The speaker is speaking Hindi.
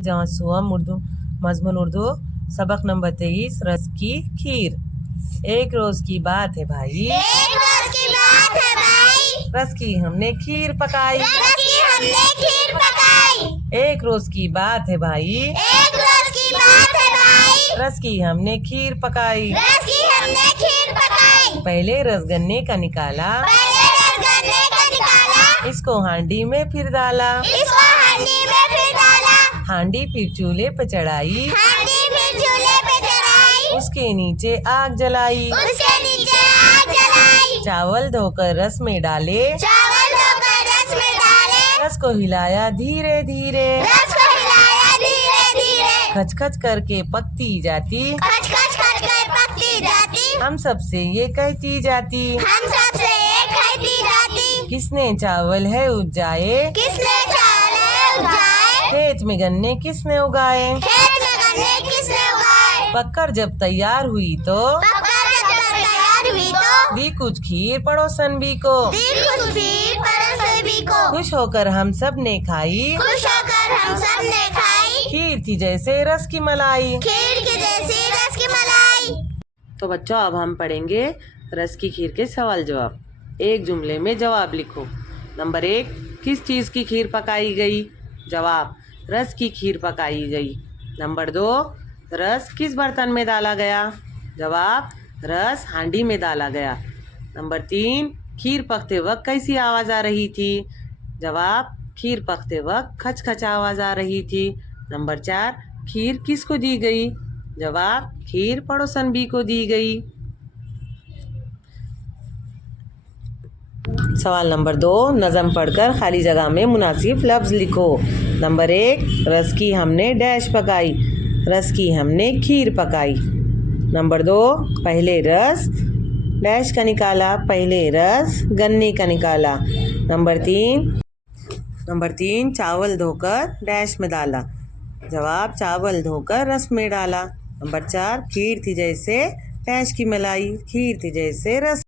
जहाँ सुअम उर्दू मजमून उर्दू सबक नंबर 23 रस की खीर। एक रोज की बात है भाई, एक रोज की बात है भाई, रस की हमने खीर पकाई, रस की हमने खीर पकाई। एक रोज की बात है भाई, एक रोज की बात है भाई, रस की हमने खीर पकाई। रस की हमने खीर पकाई। पहले रस गन्ने का निकाला, पहले रस गन्ने का निकाला, इसको हांडी में फिर डाला, इसको हांडी में फिर डाला, हांडी फिर चूल्हे पे चढ़ाई, हांडी फिर चूल्हे पे चढ़ाई, उसके नीचे आग जलाई, उसके नीचे आग जलाई। चावल धोकर रस में डाले, चावल धोकर रस में डाले, रस को हिलाया धीरे धीरे, रस को हिलाया धीरे धीरे, खचखच करके पकती जाती, खच खच खच कर पकती जाती, हम सबसे ये कहती जाती, हम सबसे ये कहती जाती। किसने चावल है उपजाए, किसने चावल उगाए, खेत में गन्ने किसने उगाए। खेत में गन्ने किसने उगाए। पककर जब तैयार हुई तो पककर जब तैयार हुई तो दी कुछ खीर पड़ोसन भी को, दी कुछ खीर पड़ोसन भी को। खुश होकर हम सब ने खाई, खुश होकर हम सब ने खाई, खीर थी जैसे रस की मलाई। खीर की जैसी रस की मलाई। तो बच्चों अब हम पढ़ेंगे रस की खीर के सवाल जवाब। एक जुमले में जवाब लिखो। नंबर 1, किस चीज़ की खीर पकाई गई। जवाब, रस की खीर पकाई गई। नंबर 2, रस किस बर्तन में डाला गया। जवाब, रस हांडी में डाला गया। नंबर 3, खीर पकते वक्त कैसी आवाज़ आ रही थी। जवाब, खीर पकते वक्त खच खच आवाज़ आ रही थी। नंबर 4, खीर किसको दी गई। जवाब, खीर पड़ोसन बी को दी गई। सवाल नंबर 2, नज़म पढ़कर खाली जगह में मुनासिब लफ्ज़ लिखो। नंबर 1, रस की हमने डैश पकाई। रस की हमने खीर पकाई। नंबर 2, पहले रस डैश का निकाला, पहले रस गन्ने का निकाला। नंबर 3, चावल धोकर डैश में डाला। जवाब, चावल धोकर रस में डाला। नंबर 4, खीर थी जैसे डैश की मलाई, खीर थी जैसे रस।